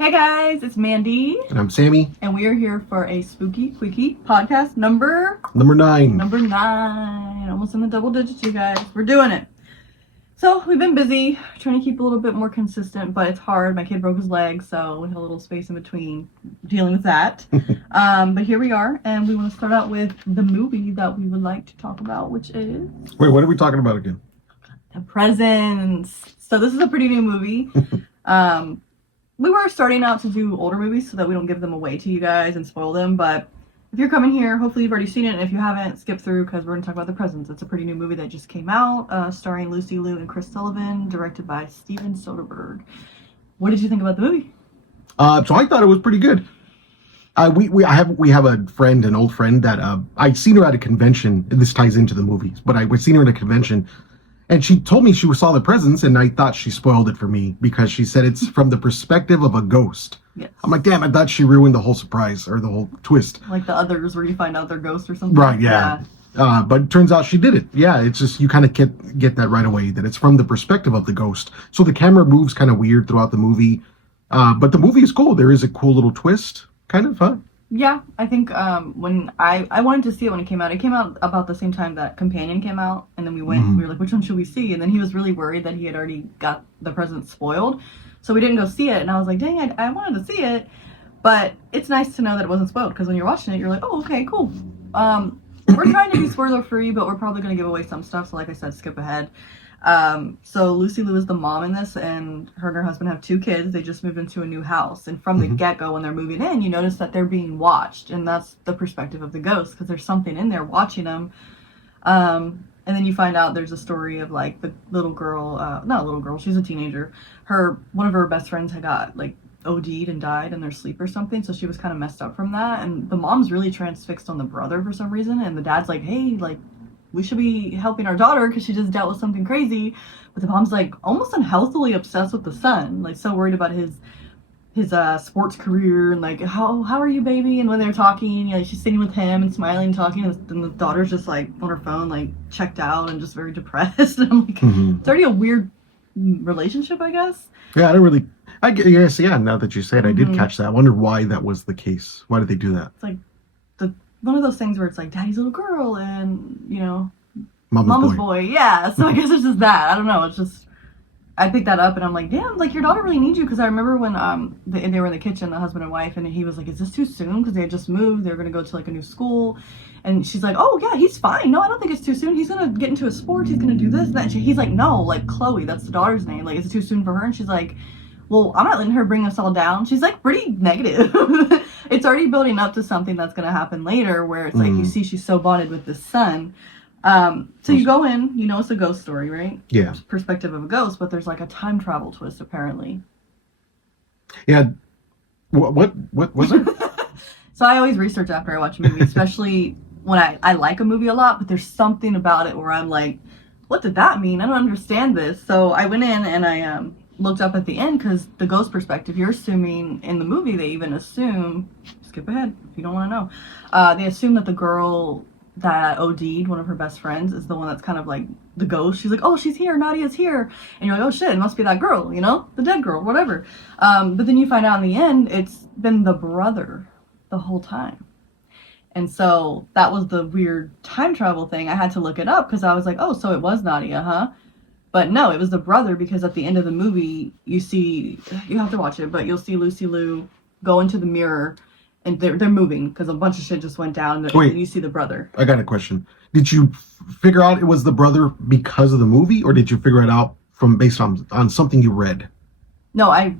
Hey guys, it's Mandy. And I'm Sammy. And we are here for a Spooky Quicky podcast number 9. Number 9. Almost in the double digits, you guys. We're doing it. So we've been busy trying to keep a little bit more consistent, but it's hard. My kid broke his leg, so we had a little space in between dealing with that. But here we are, and we want to start out with the movie that we would like to talk about, which is... Wait, what are we talking about again? The Presents. So this is a pretty new movie. We were starting out to do older movies so that we don't give them away to you guys and spoil them, but if you're coming here, hopefully you've already seen it, and if you haven't, skip through because we're going to talk about The Presents. It's a pretty new movie that just came out, starring Lucy Liu and Chris Sullivan, directed by Steven Soderbergh. What did you think about the movie? So I thought it was pretty good. We have a friend, an old friend that I'd seen her at a convention. This ties into the movies, but I'd seen her at a convention. And she told me she saw The Presents, and I thought she spoiled it for me because she said it's from the perspective of a ghost. Yes. I'm like, damn, I thought she ruined the whole surprise or the whole twist. Like the others where you find out they're ghosts or something. Right, yeah. But it turns out she did it. Yeah, it's just you kind of get that right away, that it's from the perspective of the ghost. So the camera moves kind of weird throughout the movie. But the movie is cool. There is a cool little twist, kind of, huh? Yeah, I think when I wanted to see it when it came out about the same time that Companion came out, and then we went, we were like, which one should we see? And then he was really worried that he had already got The Present spoiled, so we didn't go see it, and I was like, dang, I wanted to see it, but it's nice to know that it wasn't spoiled, because when you're watching it, you're like, oh, okay, cool. We're trying to be spoiler free, but we're probably going to give away some stuff, so like I said, skip ahead. So Lucy Liu is the mom in this, and her and her husband have 2 kids. They just moved into a new house, and from the get-go when they're moving in, you notice that they're being watched, and that's the perspective of the ghost, because there's something in there watching them. And then you find out there's a story of like the little girl, not a little girl, she's a teenager. One of her best friends had got like OD'd and died in their sleep or something, so she was kind of messed up from that, and the mom's really transfixed on the brother for some reason, and the dad's like, hey, like, we should be helping our daughter because she just dealt with something crazy. But the mom's like almost unhealthily obsessed with the son, like so worried about his sports career and like how are you, baby? And when they're talking, you know, she's sitting with him and smiling and talking, and the daughter's just like on her phone, like checked out and just very depressed. And I'm like, it's already a weird relationship, I guess. Yeah, I guess, yeah, now that you say it, I did catch that. I wonder why that was the case. Why did they do that? It's like one of those things where it's like daddy's little girl and, you know, Mama's boy. Yeah, so I guess it's just that. I don't know. It's just, I picked that up and I'm like, damn, like your daughter really needs you. Because I remember when they were in the kitchen, the husband and wife, and he was like, is this too soon? Because they had just moved. They were going to go to like a new school. And she's like, oh yeah, he's fine. No, I don't think it's too soon. He's going to get into a sport. He's going to do this and that. He's like, no, like Chloe, that's the daughter's name. Like, is it too soon for her? And she's like, well, I'm not letting her bring us all down. She's like pretty negative. It's already building up to something that's going to happen later where it's like you see she's so bonded with this son. So you go in, you know it's a ghost story, right? Yeah. Perspective of a ghost, but there's like a time travel twist apparently. Yeah. What was it? So I always research after I watch a movie, especially when I like a movie a lot, but there's something about it where I'm like, what did that mean? I don't understand this. So I went in and I looked up at the end because the ghost perspective, you're assuming in the movie, they even assume, skip ahead if you don't want to know, they assume that the girl that OD'd, one of her best friends, is the one that's kind of like the ghost. She's like, oh, she's here, Nadia's here, and you're like, oh shit, it must be that girl, you know, the dead girl, whatever. But then you find out in the end it's been the brother the whole time. And so that was the weird time travel thing. I had to look it up because I was like, oh, so it was Nadia, huh? But no, it was the brother, because at the end of the movie, you have to watch it, but you'll see Lucy Liu go into the mirror, and they're moving, because a bunch of shit just went down, and you see the brother. I got a question. Did you figure out it was the brother because of the movie, or did you figure it out based on something you read? No, I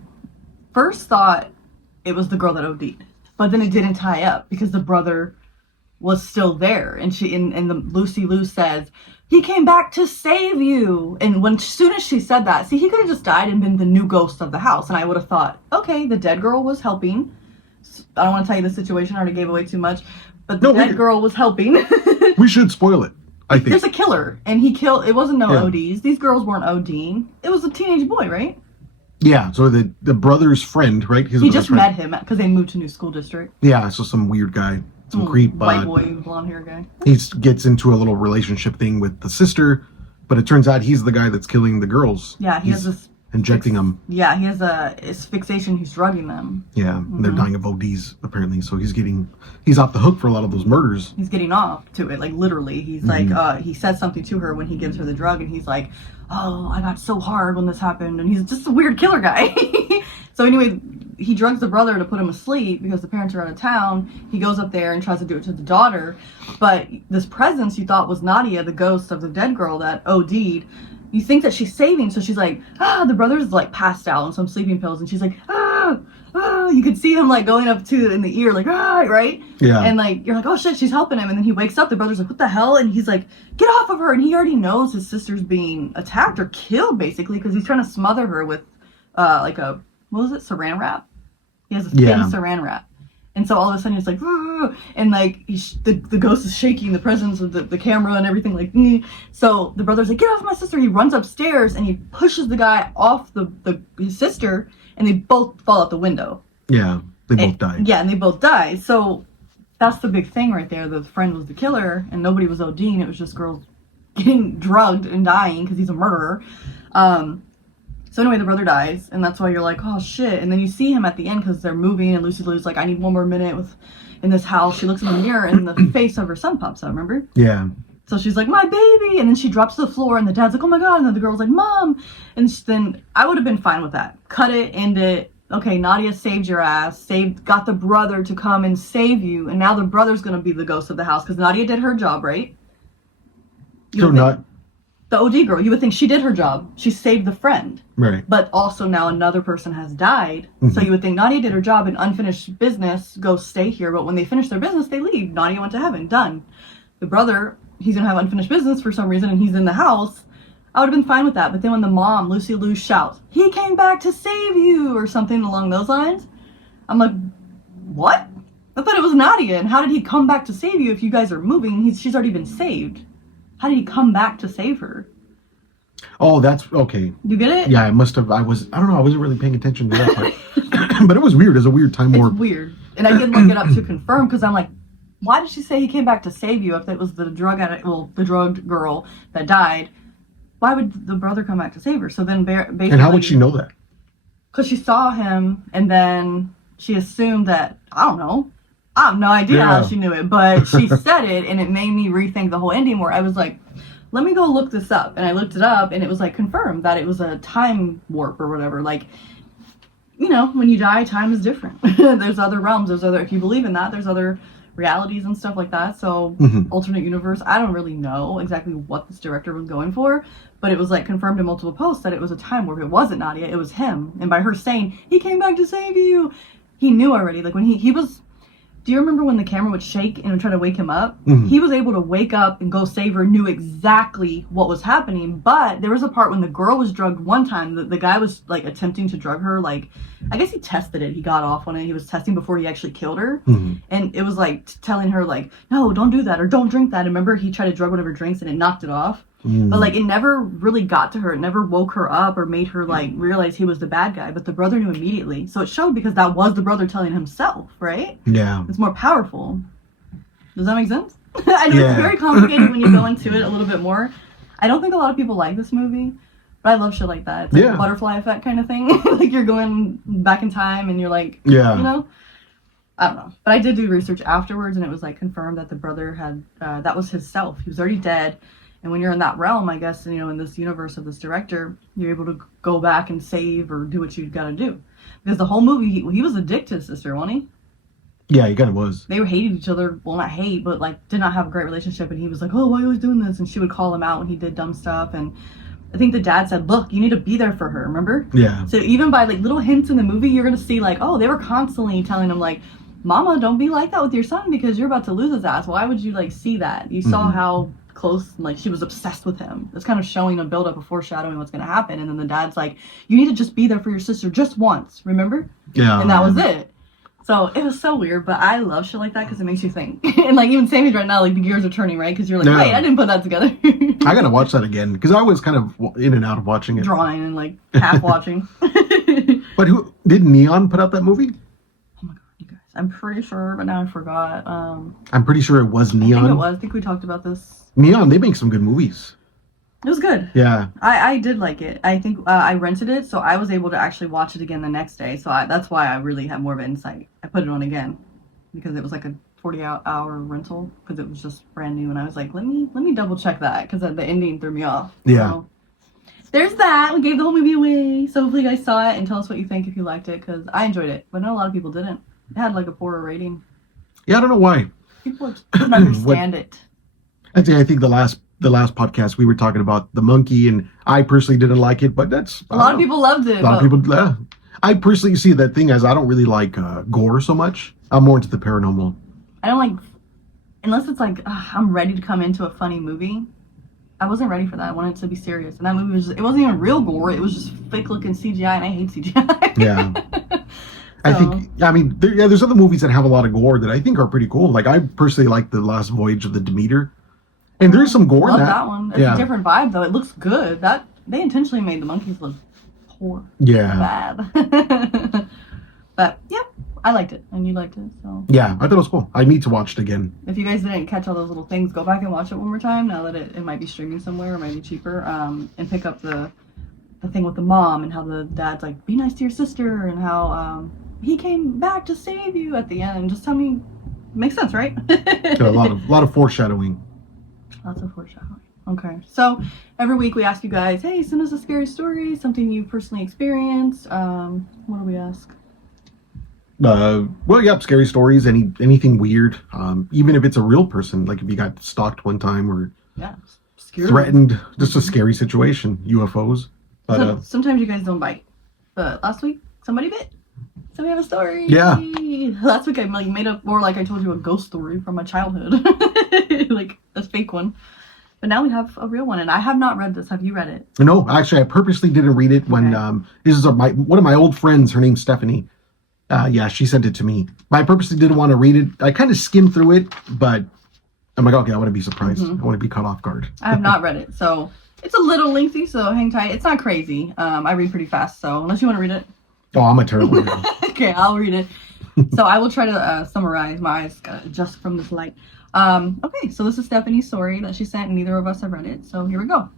first thought it was the girl that OD'd, but then it didn't tie up, because the brother was still there, and Lucy Liu says, he came back to save you. And as soon as she said that, see, he could have just died and been the new ghost of the house. And I would have thought, okay, the dead girl was helping. I don't want to tell you the situation. I already gave away too much. But the dead girl was helping. We should spoil it, I think. There's a killer. And it wasn't ODs. These girls weren't ODing. It was a teenage boy, right? Yeah, so the brother's friend, right? He just met him because they moved to a new school district. Yeah, so some weird guy. Some creep. White boy, blonde hair guy. He gets into a little relationship thing with the sister, but it turns out he's the guy that's killing the girls. Yeah, he has this injecting them. Yeah, he has a fixation. He's drugging them. Yeah, they're dying of ODs apparently. So he's off the hook for a lot of those murders. He's getting off to it, like literally. He's like, he says something to her when he gives her the drug, and he's like, "Oh, I got so hard when this happened," and he's just a weird killer guy. So anyway, he drugs the brother to put him asleep because the parents are out of town. He goes up there and tries to do it to the daughter, but this presence you thought was Nadia, the ghost of the dead girl that OD'd. You think that she's saving, so she's like, the brother's like passed out on some sleeping pills, and she's like, you could see him like going up to in the ear, like, right? Yeah. And like, you're like, oh shit, she's helping him, and then he wakes up, the brother's like, what the hell? And he's like, get off of her, and he already knows his sister's being attacked or killed, basically, because he's trying to smother her with, like a, what was it, saran wrap? He has a thin saran wrap. And so all of a sudden it's like, and like the ghost is shaking, the presence of the camera and everything, like, so the brother's like, get off my sister. He runs upstairs and he pushes the guy off his sister, and they both fall out the window. Yeah, they both die. Yeah, and they both die. So that's the big thing right there. The friend was the killer, and nobody was ODing. It was just girls getting drugged and dying because he's a murderer. So anyway, the brother dies, and that's why you're like, oh shit. And then you see him at the end because they're moving, and Lucy Lou's like, I need one more minute in this house. She looks in the mirror, and the face of her son pops out, remember? Yeah. So she's like, my baby! And then she drops to the floor, and the dad's like, oh my god. And then the girl's like, Mom! And then I would have been fine with that. Cut it, end it. Okay, Nadia saved your ass, got the brother to come and save you, and now the brother's gonna be the ghost of the house, because Nadia did her job, right? The OD girl, you would think she did her job. She saved the friend. Right. But also now another person has died. Mm-hmm. So you would think Nadia did her job, and unfinished business, go stay here. But when they finish their business, they leave. Nadia went to heaven. Done. The brother, he's going to have unfinished business for some reason, and he's in the house. I would have been fine with that. But then when the mom, Lucy Lou, shouts, he came back to save you, or something along those lines, I'm like, what? I thought it was Nadia. And how did he come back to save you if you guys are moving? She's already been saved. How did he come back to save her? Oh, that's okay. You get it? Yeah, I must have. I don't know. I wasn't really paying attention to that part. But it was weird. It's a weird time warp. It's weird. And I did look it up to confirm, because I'm like, why did she say he came back to save you if it was the drug addict, the drugged girl that died? Why would the brother come back to save her? So then basically... And how would she know that? Because she saw him, and then she assumed that, I don't know. I have no idea how she knew it, but she said it, and it made me rethink the whole ending, where I was like, let me go look this up. And I looked it up, and it was like confirmed that it was a time warp or whatever. Like, you know, when you die, time is different. There's other realms. If you believe in that, there's other realities and stuff like that. So alternate universe, I don't really know exactly what this director was going for, but it was like confirmed in multiple posts that it was a time warp. It wasn't Nadia, it was him. And by her saying, he came back to save you, he knew already. Like when he was... Do you remember when the camera would shake and would try to wake him up? Mm-hmm. He was able to wake up and go save her, knew exactly what was happening. But there was a part when the girl was drugged one time. The guy was like attempting to drug her. Like, I guess he tested it. He got off on it. He was testing before he actually killed her. Mm-hmm. And it was like telling her like, no, don't do that, or don't drink that. And remember, he tried to drug one of her drinks and it knocked it off. Mm. But like it never really got to her. It never woke her up or made her like realize he was the bad guy. But the brother knew immediately. So it showed, because that was the brother telling himself, right? Yeah. It's more powerful. Does that make sense? I know it's very complicated when you go into it a little bit more. I don't think a lot of people like this movie, but I love shit like that. It's like a butterfly effect kind of thing. Like you're going back in time and you're like, you know? I don't know. But I did do research afterwards, and it was like confirmed that the brother had, that was his self. He was already dead. And when you're in that realm, I guess, you know, in this universe of this director, you're able to go back and save or do what you got to do. Because the whole movie, he was addicted to his sister, wasn't he? Yeah, he kind of was. They were hating each other. Well, not hate, but like did not have a great relationship. And he was like, oh, why are you always doing this? And she would call him out when he did dumb stuff. And I think the dad said, look, you need to be there for her, remember? Yeah. So even by like little hints in the movie, you're going to see like, oh, they were constantly telling him like, Mama, don't be like that with your son because you're about to lose his ass. Why would you like see that? You saw how close, like she was obsessed with him. It's kind of showing a build up of foreshadowing what's going to happen. And then the dad's like, you need to just be there for your sister just once, remember? Yeah. And that was it. So it was so weird, but I love shit like that because it makes you think. And like even Sammy's right now, like the gears are turning, right? Because you're like, wait, I didn't put that together. I gotta watch that again because I was kind of in and out of watching it, drawing and like half watching. But who did Neon put out that movie? Oh my god, you guys! I'm pretty sure, but now I forgot. I'm pretty sure it was Neon. I think it was. I think we talked about this. Neon, they make some good movies. It was good. Yeah. I did like it. I think I rented it, so I was able to actually watch it again the next day. So that's why I really have more of an insight. I put it on again because it was like a 40-hour rental because it was just brand new, and I was like, let me double check that because the ending threw me off. Yeah. So, there's that. We gave the whole movie away, so hopefully you guys saw it and tell us what you think if you liked it because I enjoyed it, but I know a lot of people didn't. It had like a poorer rating. Yeah, I don't know why. People didn't understand it. I think the last podcast we were talking about the monkey, and I personally didn't like it, but that's a lot of people loved it. A lot of people. I personally see that thing as I don't really like gore so much. I'm more into the paranormal. I don't like unless it's like I'm ready to come into a funny movie. I wasn't ready for that. I wanted it to be serious, and that movie was it wasn't even real gore. It was just fake looking CGI, and I hate CGI. Yeah. I mean, there's other movies that have a lot of gore that I think are pretty cool. Like, I personally like The Last Voyage of the Demeter. And there's some gore in that. That one. It's a different vibe, though. It looks good. That they intentionally made the monkeys look poor. Yeah. Bad. But, yeah, I liked it, and you liked it, so. Yeah, I thought it was cool. I need to watch it again. If you guys didn't catch all those little things, go back and watch it one more time, now that it might be streaming somewhere, or might be cheaper, and pick up the thing with the mom, and how the dad's like, be nice to your sister, and how, he came back to save you at the end. Just tell me, makes sense, right? A lot of foreshadowing. Lots of foreshadowing. Okay, so every week we ask you guys, hey, send us a scary story, something you personally experienced. What do we ask? Well, yeah, scary stories, anything weird. Even if it's a real person, like if you got stalked one time or threatened, just a scary situation. UFOs. But sometimes you guys don't bite. But last week somebody bit. So we have a story. Yeah. Last week I made up more like I told you a ghost story from my childhood. Like a fake one. But now we have a real one, and I have not read this. Have you read it? No, actually I purposely didn't read it when this is one of my old friends, her name's Stephanie. She sent it to me. I purposely didn't want to read it. I kind of skimmed through it, but I'm like, okay, I want to be surprised. I want to be caught off guard. I have not read it, so it's a little lengthy, so hang tight. It's not crazy. I read pretty fast, so unless you want to read it. Oh, I'm a terrible reader. Okay, I'll read it. So I will try to summarize. My eyes gotta adjust from this light. Okay, so this is Stephanie's story that she sent, and neither of us have read it, so here we go.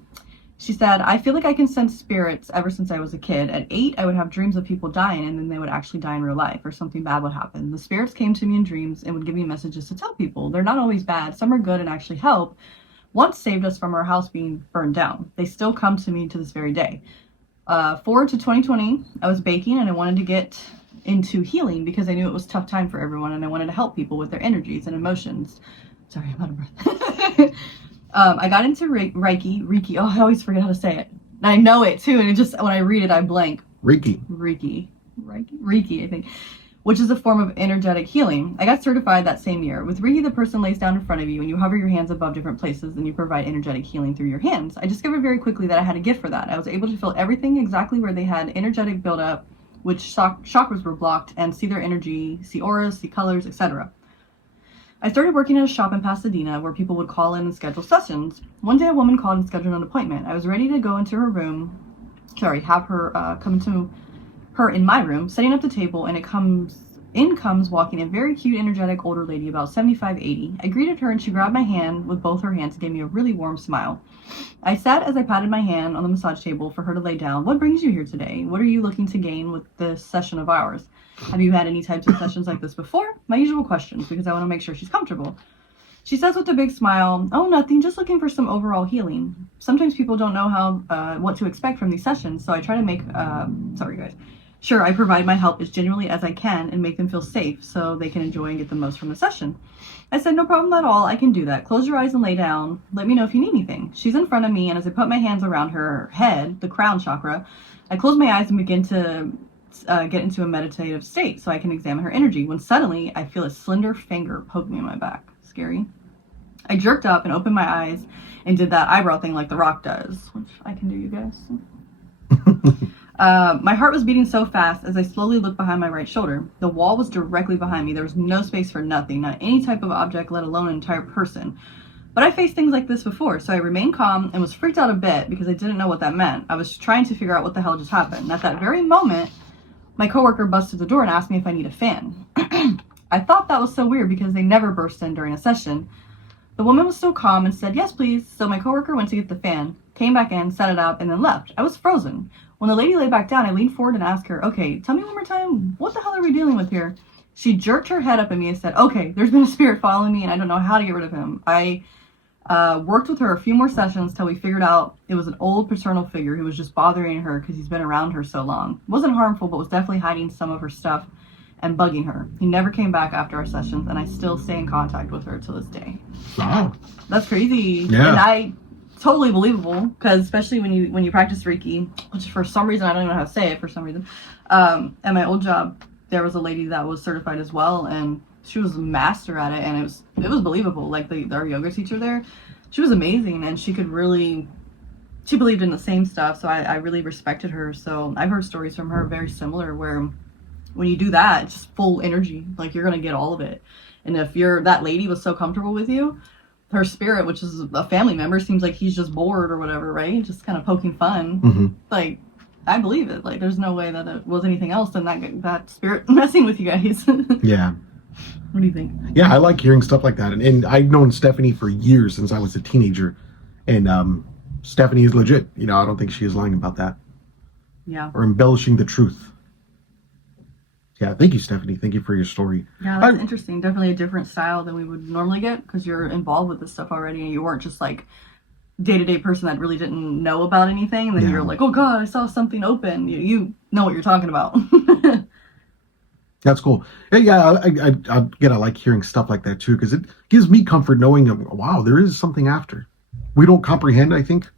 She said, I feel like I can sense spirits ever since I was a kid. At 8, I would have dreams of people dying, and then they would actually die in real life, or something bad would happen. The spirits came to me in dreams and would give me messages to tell people. They're not always bad. Some are good and actually help. Once saved us from our house being burned down. They still come to me to this very day. Forward to 2020, I was baking, and I wanted to get into healing because I knew it was a tough time for everyone, and I wanted to help people with their energies and emotions. Sorry, I'm out of breath. I got into Reiki. Oh, I always forget how to say it. And I know it too, and it just when I read it, I blank. Reiki, I think, which is a form of energetic healing. I got certified that same year. With Reiki, the person lays down in front of you, and you hover your hands above different places, and you provide energetic healing through your hands. I discovered very quickly that I had a gift for that. I was able to feel everything exactly where they had energetic buildup, which chakras were blocked, and see their energy, see auras, see colors, etc. I started working at a shop in Pasadena where people would call in and schedule sessions. One day a woman called and scheduled an appointment. I was ready to go into her room, have her come into her in my room, setting up the table, and in comes walking a very cute, energetic older lady about 75, 80. I greeted her and she grabbed my hand with both her hands and gave me a really warm smile. I sat as I patted my hand on the massage table for her to lay down. What brings you here today? What are you looking to gain with this session of ours? Have you had any types of sessions like this before? My usual questions, because I want to make sure she's comfortable. She says with a big smile, oh, nothing, just looking for some overall healing. Sometimes people don't know what to expect from these sessions, so I try to make, Sure, I provide my help as genuinely as I can and make them feel safe so they can enjoy and get the most from the session. I said, no problem at all, I can do that. Close your eyes and lay down. Let me know if you need anything. She's in front of me, and as I put my hands around her head, the crown chakra, I close my eyes and begin to get into a meditative state so I can examine her energy, when suddenly I feel a slender finger poke me in my back. Scary. I jerked up and opened my eyes and did that eyebrow thing like The Rock does, which I can do, you guys. My heart was beating so fast as I slowly looked behind my right shoulder. The wall was directly behind me. There was no space for nothing, not any type of object, let alone an entire person. But I faced things like this before, so I remained calm and was freaked out a bit because I didn't know what that meant. I was trying to figure out what the hell just happened. And at that very moment, my coworker busted the door and asked me if I need a fan. I thought that was so weird because they never burst in during a session. The woman was still calm and said, yes, please. So my coworker went to get the fan. came back in, set it up, and then left. I was frozen. When the lady laid back down, I leaned forward and asked her, okay, tell me one more time, what the hell are we dealing with here? She jerked her head up at me and said, okay, there's been a spirit following me and I don't know how to get rid of him. I worked with her a few more sessions till we figured out it was an old paternal figure who was just bothering her because he's been around her so long. Wasn't harmful, but was definitely hiding some of her stuff and bugging her. He never came back after our sessions, and I still stay in contact with her to this day. Wow. That's crazy. Yeah. And I totally believable, because especially when you practice Reiki, which for some reason I don't even know how to say it for some reason. At my old job, there was a lady that was certified as well, and she was a master at it, and it was believable. Like our yoga teacher there, she was amazing, and she believed in the same stuff, so I really respected her. So I've heard stories from her very similar, where when you do that, it's just full energy, like you're gonna get all of it. And if that lady was so comfortable with you, her spirit, which is a family member, seems like he's just bored or whatever, right? Just kind of poking fun. Mm-hmm. Like, I believe it. Like, there's no way that it was anything else than that spirit messing with you guys. Yeah. What do you think? Yeah, I like hearing stuff like that. And I've known Stephanie for years, since I was a teenager. And Stephanie is legit. I don't think she is lying about that. Yeah. Or embellishing the truth. Yeah, thank you, Stephanie. Thank you for your story. Yeah, that's interesting. Definitely a different style than we would normally get, because you're involved with this stuff already, and you weren't just like day-to-day person that really didn't know about anything, and then you're like, oh god, I saw something open. You know what you're talking about. That's cool. Yeah, I like hearing stuff like that too, because it gives me comfort knowing, wow, there is something after. We don't comprehend, I think,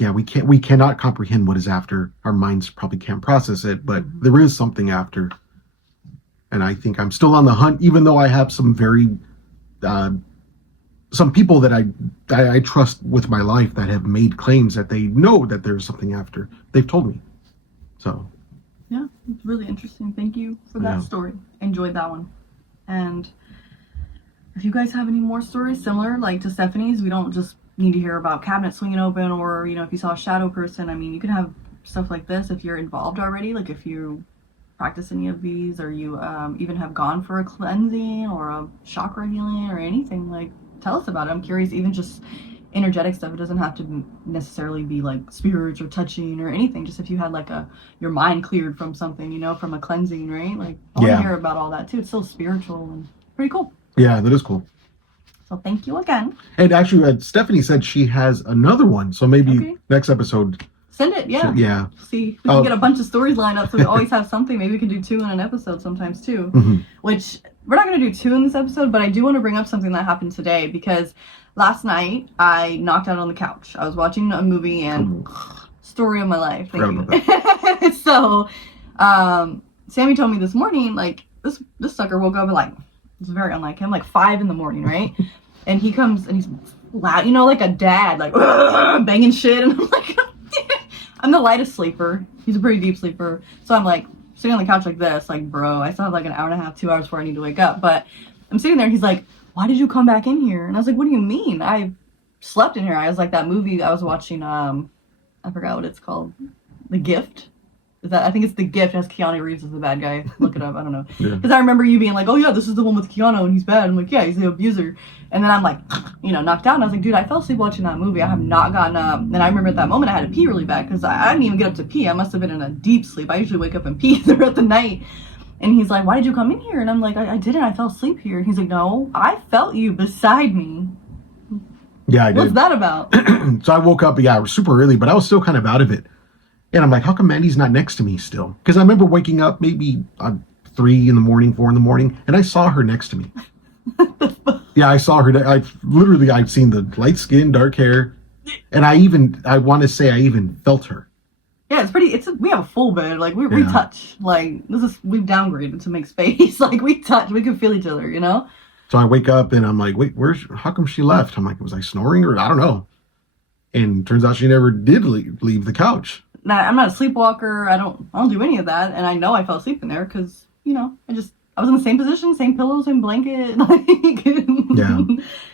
yeah, we cannot comprehend what is after. Our minds probably can't process it, but there is something after. And I think I'm still on the hunt, even though I have some some people that I trust with my life that have made claims that they know that there's something after. They've told me. So. Yeah, it's really interesting. Thank you for that story. Enjoyed that one. And if you guys have any more stories similar, like to Stephanie's, we don't just need to hear about cabinets swinging open, or if you saw a shadow person. I mean, you can have stuff like this if you're involved already, like if you practice any of these, or you even have gone for a cleansing or a chakra healing or anything. Like, tell us about it. I'm curious. Even just energetic stuff, it doesn't have to necessarily be like spirits or touching or anything. Just if you had like your mind cleared from something, from a cleansing, right? Like, I want to hear about all that too. It's so spiritual and pretty cool. Yeah, that is cool. So thank you again. And actually, Stephanie said she has another one. So maybe next episode. Send it, yeah. Yeah. See, we can get a bunch of stories lined up, so we always have something. Maybe we can do 2 in an episode sometimes too. Mm-hmm. Which, we're not going to do 2 in this episode, but I do want to bring up something that happened today, because last night I knocked out on the couch. I was watching a movie, and story of my life. Thank you. So, Sammy told me this morning, like, this sucker woke up at like, it's very unlike him, like 5 in the morning, right? And he comes and he's loud, like a dad, like banging shit, and I'm like, I'm the lightest sleeper. He's a pretty deep sleeper, so I'm like sitting on the couch like this, like, bro, I still have like an hour and a half, 2 hours before I need to wake up. But I'm sitting there, and he's like, why did you come back in here? And I was like, what do you mean? I slept in here. I was like, that movie I was watching, I forgot what it's called, The Gift. I think it's The Gift. It has Keanu Reeves as the bad guy. Look it up. I don't know. Because I remember you being like, oh yeah, this is the one with Keanu and he's bad. I'm like, yeah, he's the abuser. And then I'm like, knocked out. And I was like, dude, I fell asleep watching that movie. I have not gotten up. And I remember at that moment I had to pee really bad, because I didn't even get up to pee. I must have been in a deep sleep. I usually wake up and pee throughout the night. And he's like, why did you come in here? And I'm like, I didn't. I fell asleep here. And he's like, no, I felt you beside me. Yeah, I did. What's that about? So I woke up, super early, but I was still kind of out of it. And I'm like, how come Mandy's not next to me still? Because I remember waking up maybe 3 in the morning, 4 in the morning, and I saw her next to me. Yeah, I saw her. I've seen the light skin, dark hair, and I want to say I even felt her. Yeah, it's pretty. We have a full bed. Like we touch. Like we've downgraded to make space. Like we touch. We can feel each other. So I wake up and I'm like, wait, how come she left? I'm like, was I snoring, or I don't know? And turns out she never did leave the couch. Now, I'm not a sleepwalker. I don't do any of that, and I know I fell asleep in there because I was in the same position, same pillow, same blanket. Yeah.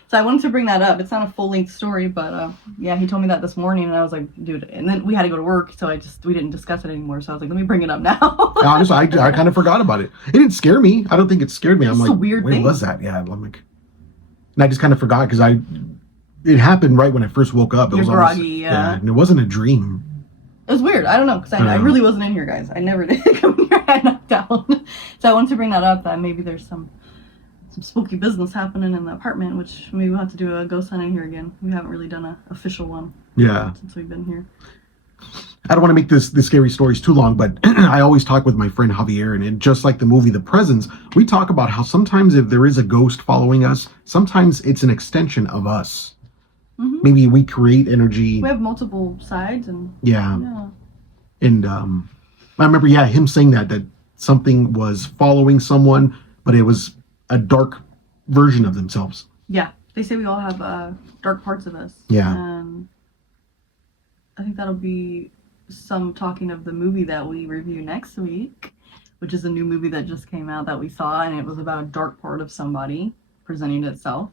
So I wanted to bring that up. It's not a full-length story, but he told me that this morning, and I was like, dude. And then we had to go to work, so we didn't discuss it anymore. So I was like, let me bring it up now. Honestly, I kind of forgot about it. It didn't scare me. I don't think it scared me. I'm like, a weird thing. Was that? Yeah. I'm like, and I just kind of forgot, because it happened right when I first woke up. It You're was groggy, almost, yeah. and it wasn't a dream. It was weird. I don't know, because I really wasn't in here, guys. I never did come in here. I knocked out. So I wanted to bring that up, that maybe there's some spooky business happening in the apartment, which maybe we'll have to do a ghost hunt in here again. We haven't really done an official one. Yeah. Since we've been here. I don't want to make the scary stories too long, but I always talk with my friend Javier, and just like the movie The Presence, we talk about how sometimes if there is a ghost following us, sometimes it's an extension of us. Mm-hmm. Maybe we create energy. We have multiple sides, and yeah. And I remember, him saying that something was following someone, but it was a dark version of themselves. Yeah, they say we all have dark parts of us. Yeah. And I think that'll be some talking of the movie that we review next week, which is a new movie that just came out that we saw, and it was about a dark part of somebody presenting itself.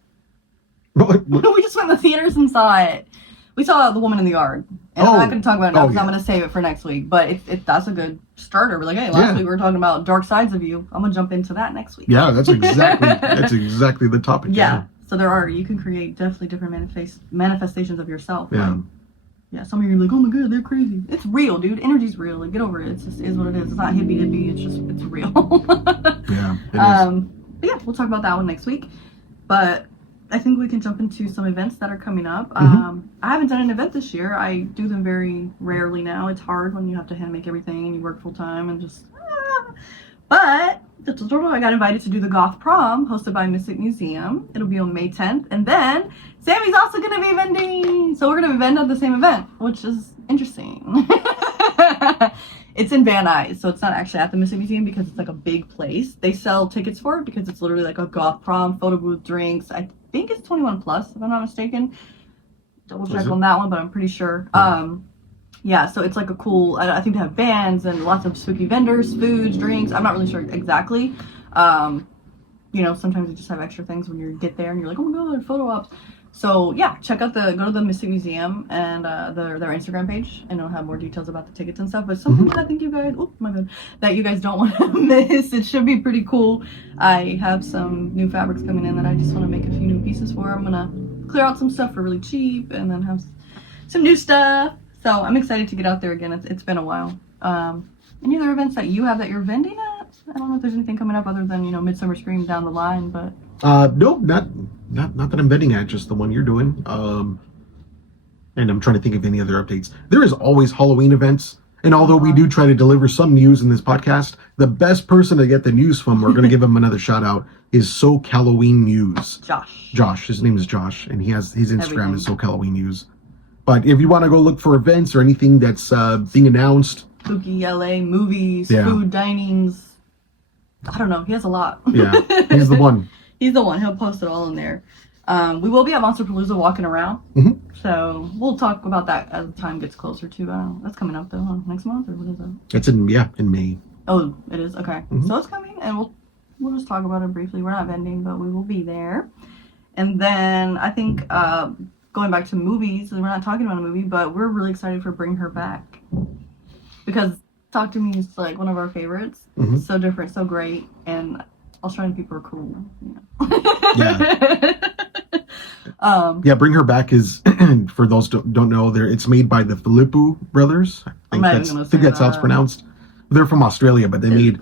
We just went to the theaters and saw it. We saw The Woman in the Yard. And I'm not going to talk about it now because I'm going to save it for next week. But that's a good starter. We're like, hey, last week we were talking about dark sides of you. I'm going to jump into that next week. Yeah, that's exactly the topic. Yeah. So you can create definitely different manifestations of yourself. Yeah. Yeah, some of you are like, oh my god, they're crazy. It's real, dude. Energy's real. Like, get over it. It just is what it is. It's not hippy. It's real. Yeah, it is. But yeah, we'll talk about that one next week. But I think we can jump into some events that are coming up. Mm-hmm. I haven't done an event this year. I do them very rarely now. It's hard when you have to hand make everything and you work full time and just. But I got invited to do the Goth Prom hosted by Mystic Museum. It'll be on May 10th. And then Sammy's also going to be vending. So we're going to vend at the same event, which is interesting. It's in Van Nuys, so it's not actually at the Mystic Museum because it's like a big place. They sell tickets for it because it's literally like a Goth Prom, photo booth, drinks. I think it's 21 plus, if I'm not mistaken. Double check on that one, but I'm pretty sure. Yeah, so it's like a cool, I think they have bands and lots of spooky vendors, foods, drinks. I'm not really sure exactly. Sometimes they just have extra things when you get there and you're like, oh my god, photo ops. So yeah, go to the Mystic Museum and their Instagram page, and it'll have more details about the tickets and stuff. But something that I think that you guys don't want to miss. It should be pretty cool. I have some new fabrics coming in that I just want to make a few new pieces for. I'm gonna clear out some stuff for really cheap, and then have some new stuff. So I'm excited to get out there again. It's been a while. Any other events that you have that you're vending at? I don't know if there's anything coming up other than Midsummer Scream down the line, but no, not that I'm vending at, just the one you're doing. And I'm trying to think of any other updates. There is always Halloween events, and although we do try to deliver some news in this podcast, the best person to get the news from, we're going to give him another shout out, is Soak Halloween News. Josh, his name is Josh, and his Instagram is Soak Halloween News. But if you want to go look for events or anything that's being announced, spooky LA movies, food, dinings. I don't know. He has a lot. Yeah, he's the one. He's the one. He'll post it all in there. We will be at Monsterpalooza walking around. Mm-hmm. So we'll talk about that as the time gets closer to. That's coming up though, huh? Next month or what is that? It's in May. Oh, it is? Okay. Mm-hmm. So it's coming, and we'll just talk about it briefly. We're not vending, but we will be there. And then I think going back to movies, we're not talking about a movie, but we're really excited for Bring Her Back. Because Talk to Me is like one of our favorites. Mm-hmm. So different, so great, and Australian people are cool. Yeah. Bring Her Back is, for those who don't know, it's made by the Filippo brothers. I think that's how it's pronounced. They're from Australia, but they made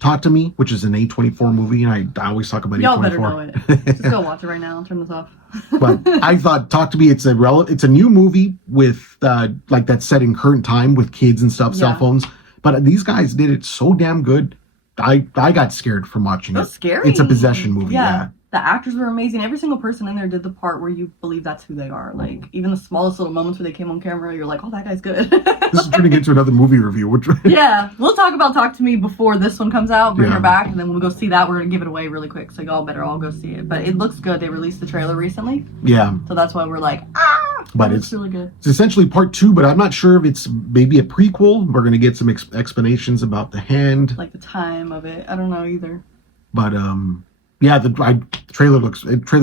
Talk to Me, which is an A24 movie, and I always talk about Y'all A24. better know it. Just go watch it right now. I'll turn this off. But I thought Talk to Me, it's a new movie with like that's set in current time with kids and stuff, cell phones. But these guys did it so damn good. I got scared from watching it. It was scary. It's a possession movie. Yeah. The actors were amazing. Every single person in there did the part where you believe that's who they are. Like, even the smallest little moments where they came on camera, you're like, oh, that guy's good. This is turning into another movie review. Yeah. We'll talk about Talk to Me before this one comes out, Bring Her Back, and then we'll go see that. We're going to give it away really quick, so y'all better all go see it. But it looks good. They released the trailer recently. Yeah. So that's why we're like, But it's really good. It's essentially part 2, but I'm not sure if it's maybe a prequel. We're going to get some explanations about the hand. Like the time of it. I don't know either. But, yeah, the trailer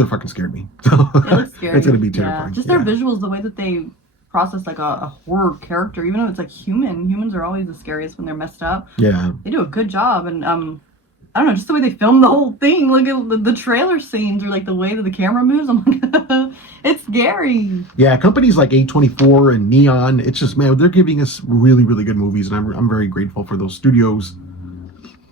fucking scared me. So it looks scary. It's going to be terrifying. Yeah. Just their visuals, the way that they process like a horror character, even though it's like humans are always the scariest when they're messed up. Yeah. They do a good job, and I don't know, just the way they filmed the whole thing. Look at the trailer scenes or like the way that the camera moves. I'm like, it's scary. Yeah, companies like A24 and Neon, it's just, man, they're giving us really, really good movies, and I'm very grateful for those studios.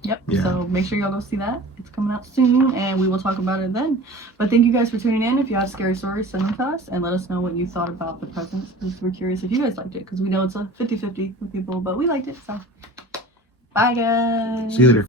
Yep. Yeah. So make sure y'all go see that. It's coming out soon, and we will talk about it then. But thank you guys for tuning in. If you have scary stories, send them to us, and let us know what you thought about the presents, because we're curious if you guys liked it, because we know it's a 50-50 with people, but we liked it, so. Bye, guys. See you later.